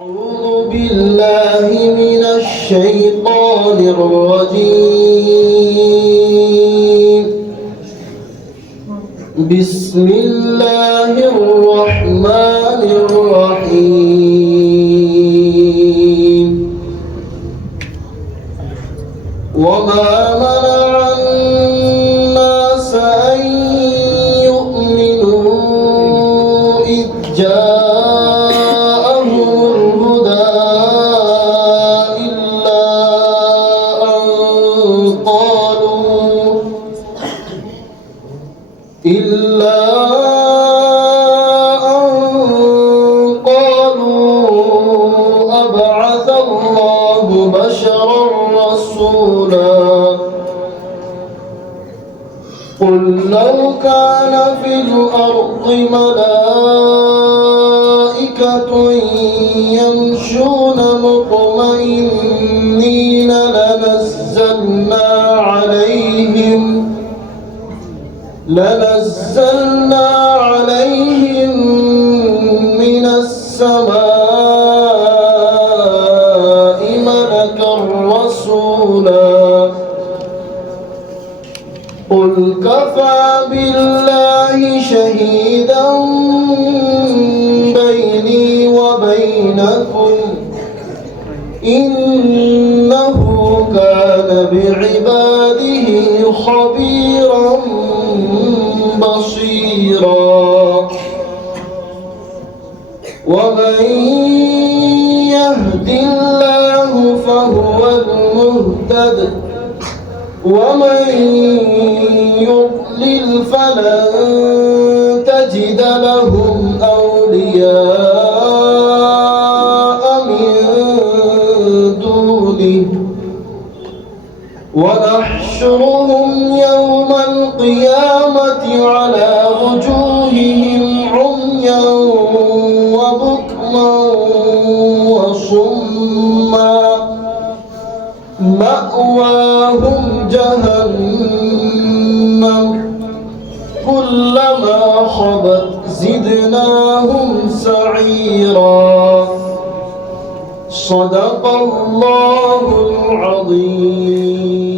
أعوذ بالله من الشيطان الرجيم. بسم الله الرحمن الرحيم. وما منع الناس أن يؤمنوا إذ جاءهم الهدى إلا أن قالوا أبعث الله بشرا رسولا. قل لو كان في الأرض ملائكة يمشون مطمئنين لنزلنا عليهم من السماء ملكا رسولا. قل كفى بالله شهيدا بيني وبينكم إنه كان بعباده خبيرا بصيرا. ومن يهد الله فهو المهتد ومن يضلل فلن تجد لهم أولياء من دونه. ونحشرهم يوم القيامة على وجوههم عميا وبكما وصما مأواهم جهنم كلما خبت زدناهم سعيرا. صدق الله العظيم.